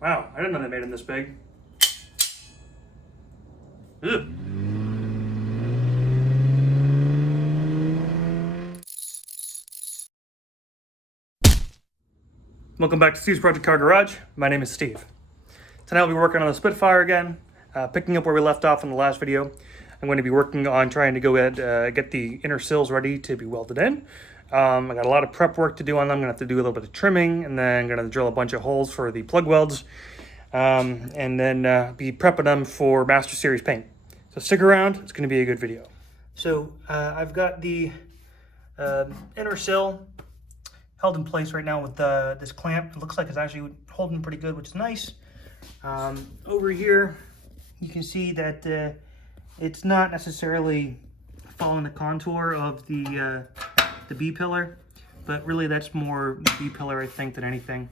Wow, I didn't know they made them this big. Ugh. Welcome back to Steve's Project Car Garage. My name is Steve. Tonight I'll be working on the Spitfire again, picking up where we left off in the last video. I'm going to be working on trying to go ahead get the inner sills ready to be welded in. I got a lot of prep work to do on them. I'm going to have to do a little bit of trimming, and then I'm going to drill a bunch of holes for the plug welds, and then be prepping them for Master Series paint. So stick around, it's going to be a good video. So I've got the inner sill held in place right now with this clamp. It looks like it's actually holding pretty good, which is nice. Over here, you can see that it's not necessarily following the contour of the B-pillar, but really that's more B-pillar, I think, than anything.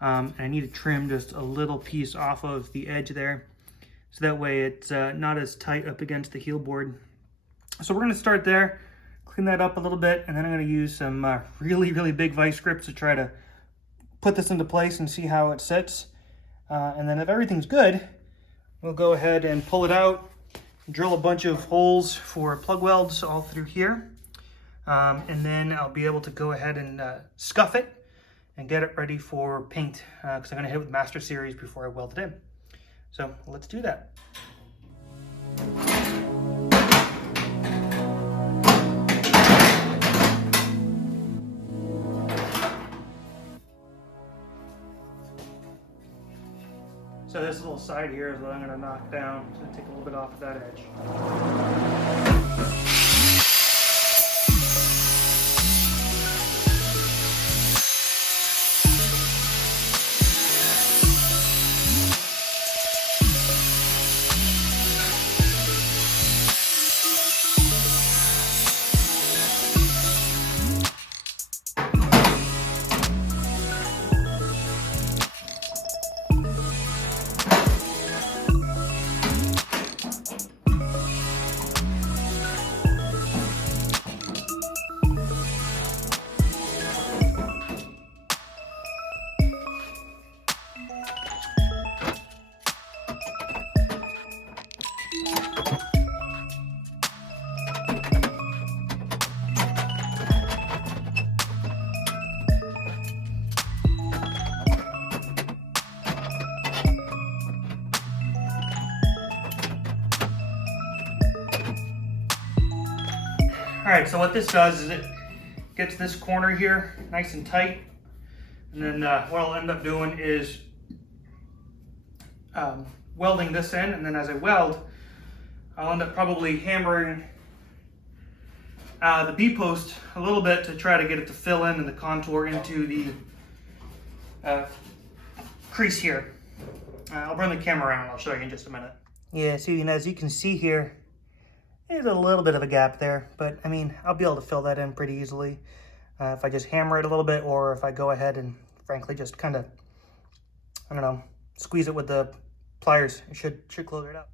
And I need to trim just a little piece off of the edge there, so that way it's not as tight up against the heel board. So we're going to start there, clean that up a little bit, and then I'm going to use some really big vice grips to try to put this into place and see how it sits. And then if everything's good, we'll go ahead and pull it out, drill a bunch of holes for plug welds all through here, and then I'll be able to go ahead and scuff it and get it ready for paint, because I'm going to hit it with Master Series before I weld it in. So let's do that. So this little side here is what I'm going to knock down to take a little bit off of that edge. Alright, so what this does is it gets this corner here nice and tight, and then what I'll end up doing is welding this in, and then as I weld, I'll end up probably hammering the B-post a little bit to try to get it to fill in and the contour into the crease here. I'll bring the camera around and I'll show you in just a minute. Yeah, so as you can see here, there's a little bit of a gap there, but I mean, I'll be able to fill that in pretty easily if I just hammer it a little bit, or if I go ahead and frankly just kind of, I don't know, squeeze it with the pliers. It should close it up.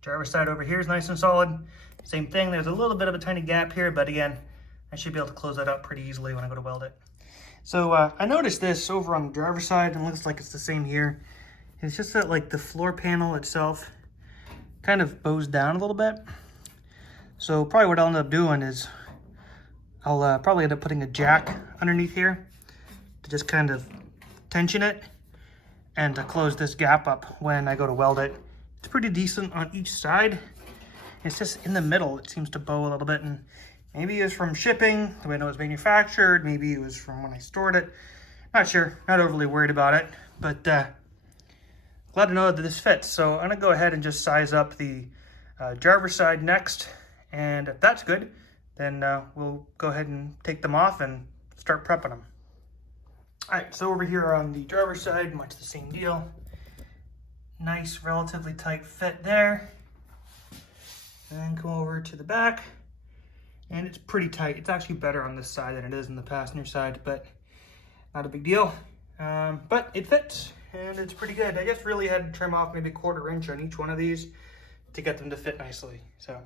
Driver's side over here is nice and solid. Same thing, there's a little bit of a tiny gap here, but again, I should be able to close that up pretty easily when I go to weld it. So I noticed this over on the driver's side, and it looks like it's the same here. It's just that like the floor panel itself kind of bows down a little bit. So probably what I'll end up doing is I'll probably end up putting a jack underneath here to just kind of tension it and to close this gap up when I go to weld it. It's pretty decent on each side. It's just in the middle, it seems to bow a little bit, and maybe it was from shipping, the way it was manufactured, maybe it was from when I stored it. Not sure, not overly worried about it, but glad to know that this fits. So I'm gonna go ahead and just size up the driver's side next. And if that's good, then we'll go ahead and take them off and start prepping them. All right, so over here on the driver's side, much the same deal. Nice, relatively tight fit there. And then come over to the back, and it's pretty tight. It's actually better on this side than it is on the passenger side, but not a big deal. But it fits, and it's pretty good. I just really had to trim off maybe 1/4 inch on each one of these to get them to fit nicely. So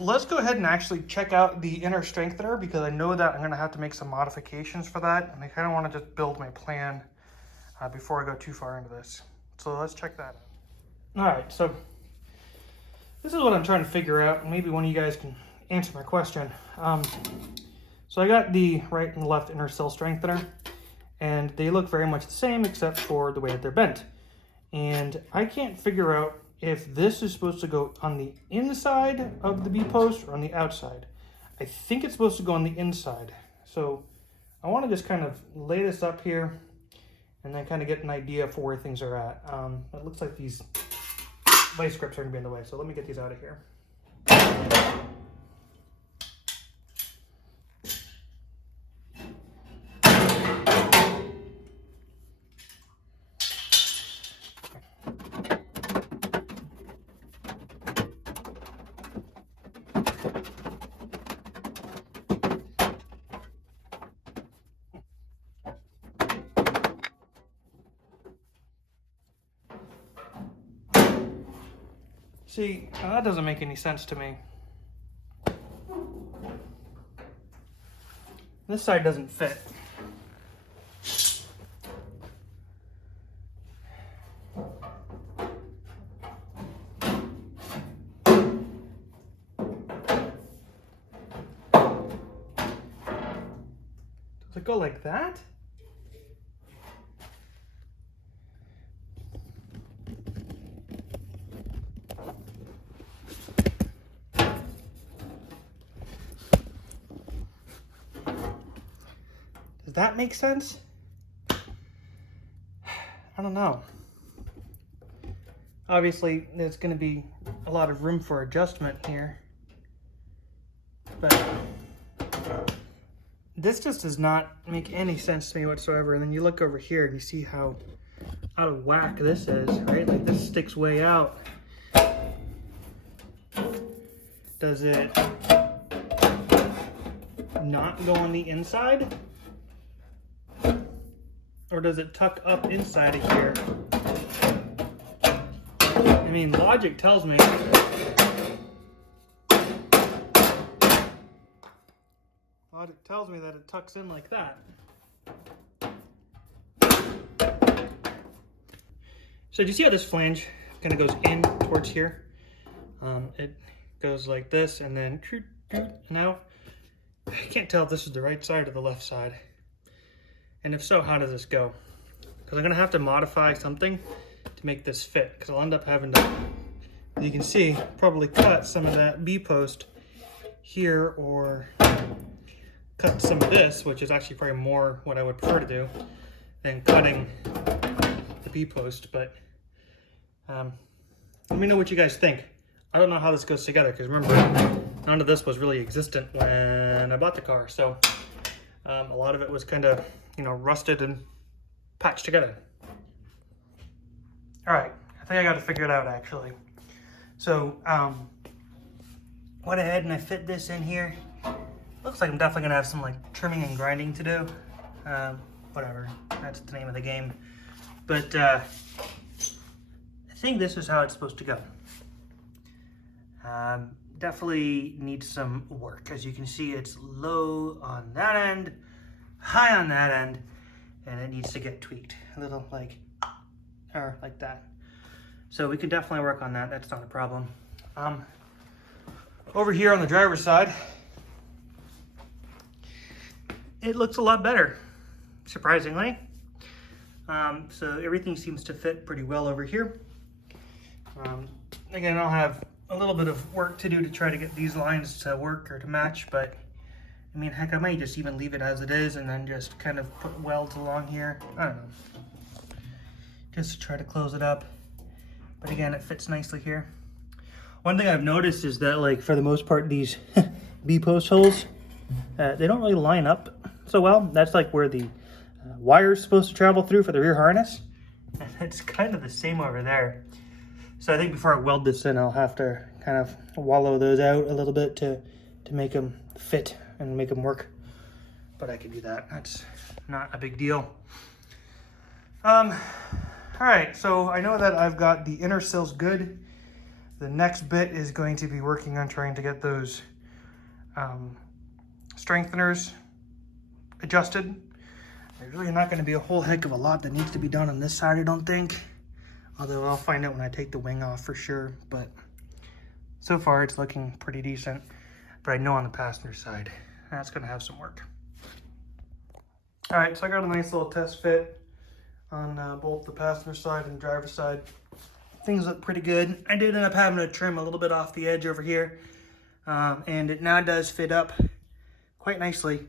let's go ahead and actually check out the inner strengthener, because I know that I'm going to have to make some modifications for that, and I kind of want to just build my plan before I go too far into this. So let's check that out. All right, so this is what I'm trying to figure out. Maybe one of you guys can answer my question. So I got the right and left inner sill strengthener, and they look very much the same except for the way that they're bent. And I can't figure out if this is supposed to go on the inside of the B-post or on the outside. I think it's supposed to go on the inside. So I want to just kind of lay this up here and then kind of get an idea for where things are at. It looks like these vice grips are going to be in the way, so let me get these out of here. See, that doesn't make any sense to me. This side doesn't fit. Does it go like that? Does that make sense? I don't know. Obviously, there's going to be a lot of room for adjustment here. But this just does not make any sense to me whatsoever. And then you look over here and you see how out of whack this is, right? Like this sticks way out. Does it not go on the inside? Or does it tuck up inside of here? I mean, logic tells me that it tucks in like that. So do you see how this flange kind of goes in towards here? It goes like this, and then now I can't tell if this is the right side or the left side. And if so, how does this go? Because I'm going to have to modify something to make this fit, because I'll end up having to, as you can see, probably cut some of that B-post here, or cut some of this, which is actually probably more what I would prefer to do than cutting the B-post. But let me know what you guys think. I don't know how this goes together, because remember, none of this was really existent when I bought the car. So a lot of it was kind of, you know, rusted and patched together. All right, I think I got to figure it out actually. So went ahead and I fit this in here. Looks like I'm definitely gonna have some like trimming and grinding to do. Whatever, that's the name of the game. But I think this is how it's supposed to go. Definitely needs some work. As you can see, it's low on that end, high on that end, and it needs to get tweaked a little, like, or like that. So we can definitely work on that. That's not a problem. Over here on the driver's side, it looks a lot better, surprisingly. So everything seems to fit pretty well over here. Again, I'll have a little bit of work to do to try to get these lines to work or to match, but I mean, heck, I might just even leave it as it is and then just kind of put welds along here. I don't know. Just to try to close it up. But again, it fits nicely here. One thing I've noticed is that, like, for the most part, these B-post holes, they don't really line up so well. That's like where the wire's supposed to travel through for the rear harness. And it's kind of the same over there. So I think before I weld this in, I'll have to kind of wallow those out a little bit to make them fit and make them work. But I can do that. That's not a big deal. All right, so I know that I've got the inner sills good. The next bit is going to be working on trying to get those strengtheners adjusted. There's really not going to be a whole heck of a lot that needs to be done on this side, I don't think. Although I'll find out when I take the wing off for sure. But so far it's looking pretty decent. But I know on the passenger side, that's going to have some work. All right, so I got a nice little test fit on both the passenger side and driver's side. Things look pretty good. I did end up having to trim a little bit off the edge over here. And it now does fit up quite nicely.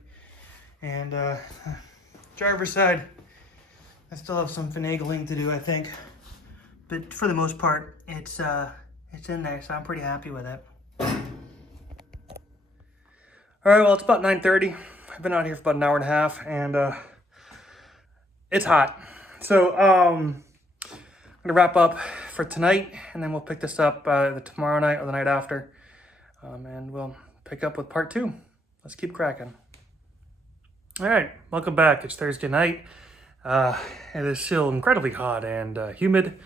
And driver's side, I still have some finagling to do, I think. But for the most part, it's in there, so I'm pretty happy with it. All right, well, it's about 9:30. I've been out here for about an hour and a half, and it's hot. So I'm gonna wrap up for tonight, and then we'll pick this up tomorrow night or the night after, and we'll pick up with part 2. Let's keep cracking. All right, welcome back. It's Thursday night. It is still incredibly hot and humid,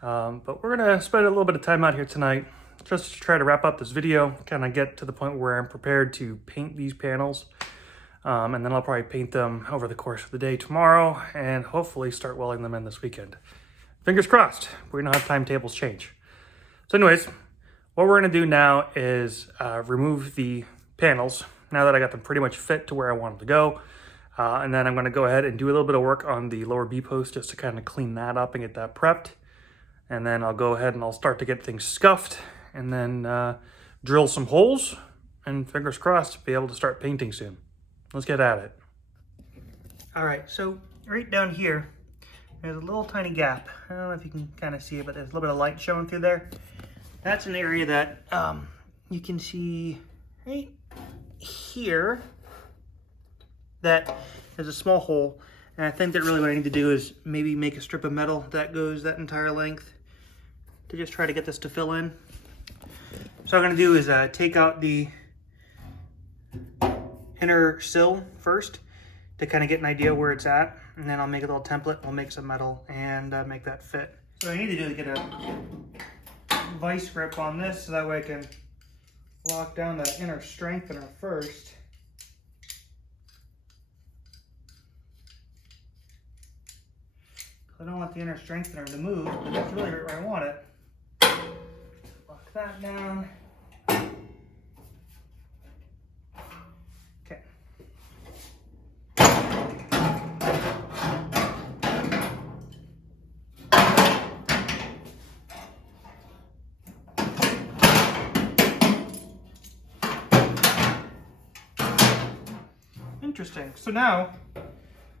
but we're gonna spend a little bit of time out here tonight just to try to wrap up this video, kind of get to the point where I'm prepared to paint these panels, and then I'll probably paint them over the course of the day tomorrow and hopefully start welding them in this weekend. Fingers crossed, we're gonna have timetables change. So anyways, what we're gonna do now is remove the panels now that I got them pretty much fit to where I want them to go. And then I'm gonna go ahead and do a little bit of work on the lower B post just to kind of clean that up and get that prepped. And then I'll go ahead and I'll start to get things scuffed and then drill some holes and fingers crossed be able to start painting soon. Let's get at it. All right, so right down here, there's a little tiny gap. I don't know if you can kind of see it, but there's a little bit of light showing through there. That's an area that you can see right here that there's a small hole. And I think that really what I need to do is maybe make a strip of metal that goes that entire length to just try to get this to fill in. So what I'm gonna do is take out the inner sill first to kind of get an idea where it's at, and then I'll make a little template. We'll make some metal and make that fit. So what I need to do is get a vice grip on this so that way I can lock down that inner strengthener first. I don't want the inner strengthener to move, but that's really right where I want it. Lock that down. Okay. Interesting. So now,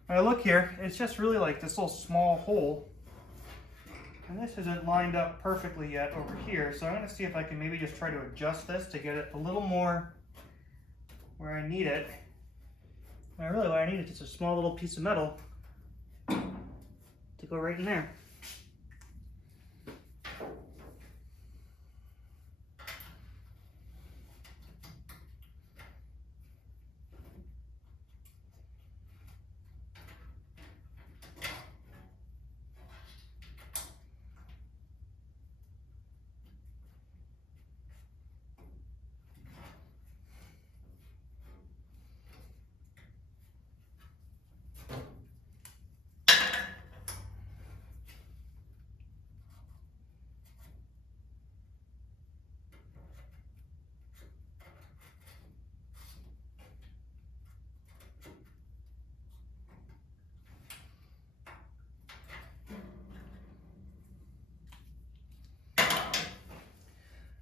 when I look here, it's just really like this little small hole. And this isn't lined up perfectly yet over here. So I'm going to see if I can maybe just try to adjust this to get it a little more where I need it. And really what I need is just a small little piece of metal to go right in there.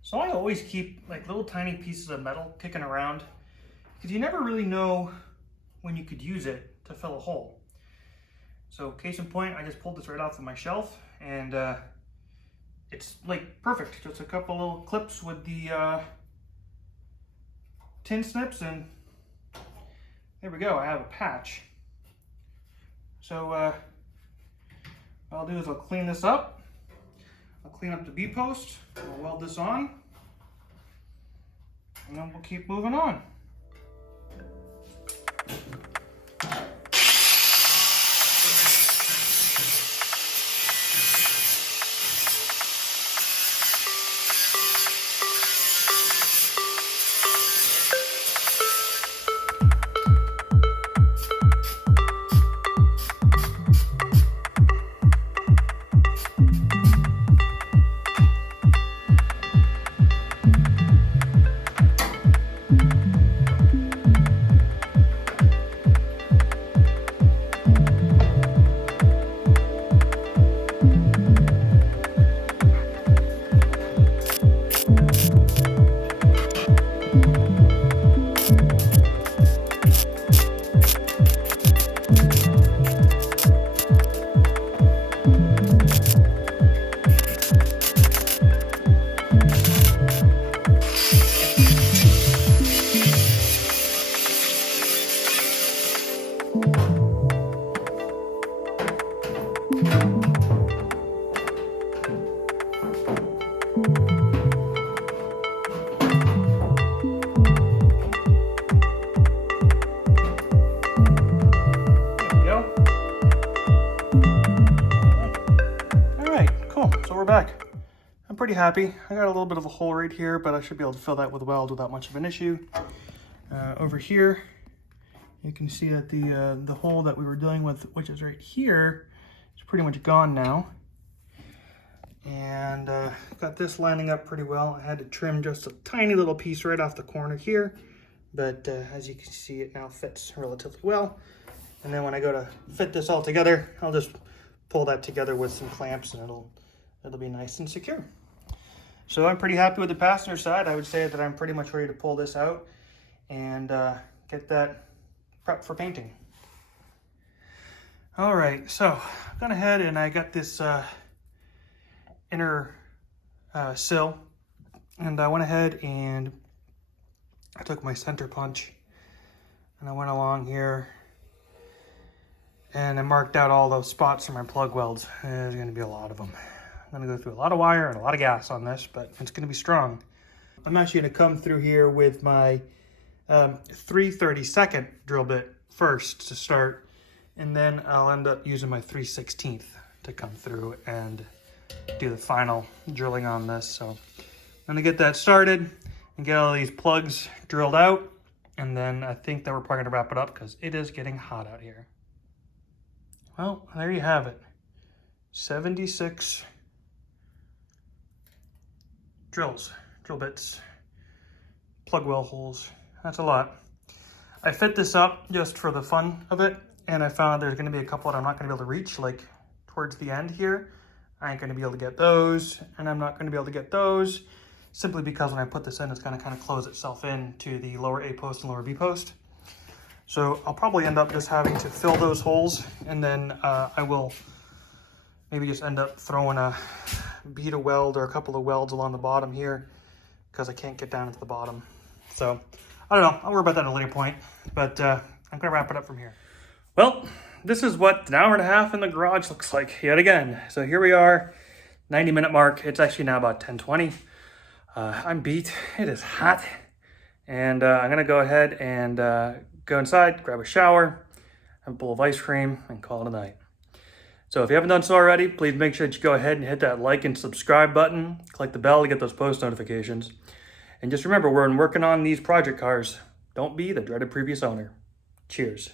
So I always keep like little tiny pieces of metal kicking around because you never really know when you could use it to fill a hole. So case in point, I just pulled this right off of my shelf and it's like perfect. Just a couple little clips with the tin snips and there we go, I have a patch. So what I'll do is I'll clean this up. I'll clean up the B-post, I'll weld this on, and then we'll keep moving on. back. I'm pretty happy. I got a little bit of a hole right here, but I should be able to fill that with weld without much of an issue. Over here, you can see that the hole that we were dealing with, which is right here, is pretty much gone now. And got this lining up pretty well. I had to trim just a tiny little piece right off the corner here, but as you can see, it now fits relatively well. And then when I go to fit this all together, I'll just pull that together with some clamps, and it'll be nice and secure. So I'm pretty happy with the passenger side. I would say that I'm pretty much ready to pull this out and get that prepped for painting. All right, so I've gone ahead and I got this inner sill, and I went ahead and I took my center punch and I went along here and I marked out all those spots for my plug welds. There's going to be a lot of them. I'm going to go through a lot of wire and a lot of gas on this, but it's going to be strong. I'm actually going to come through here with my 3/32 drill bit first to start, and then I'll end up using my 3/16 to come through and do the final drilling on this. So I'm going to get that started and get all these plugs drilled out, and then I think that we're probably going to wrap it up because it is getting hot out here. Well, there you have it. 76 drill bits, plug well holes. That's a lot. I fit this up just for the fun of it, and I found there's going to be a couple that I'm not going to be able to reach, like towards the end here. I ain't going to be able to get those, and I'm not going to be able to get those, simply because when I put this in, it's going to kind of close itself in to the lower A post and lower B post. So I'll probably end up just having to fill those holes, and then I will maybe just end up throwing a bead of weld or a couple of welds along the bottom here because I can't get down into the bottom. So I don't know, I'll worry about that at a later point, but I'm gonna wrap it up from here. Well, this is what an hour and a half in the garage looks like yet again. So here we are, 90-minute mark. It's actually now about 10:20. I'm beat, it is hot. And I'm gonna go ahead and go inside, grab a shower, have a bowl of ice cream, and call it a night. So if you haven't done so already, please make sure that you go ahead and hit that like and subscribe button, click the bell to get those post notifications. And just remember, we're working on these project cars. Don't be the dreaded previous owner. Cheers.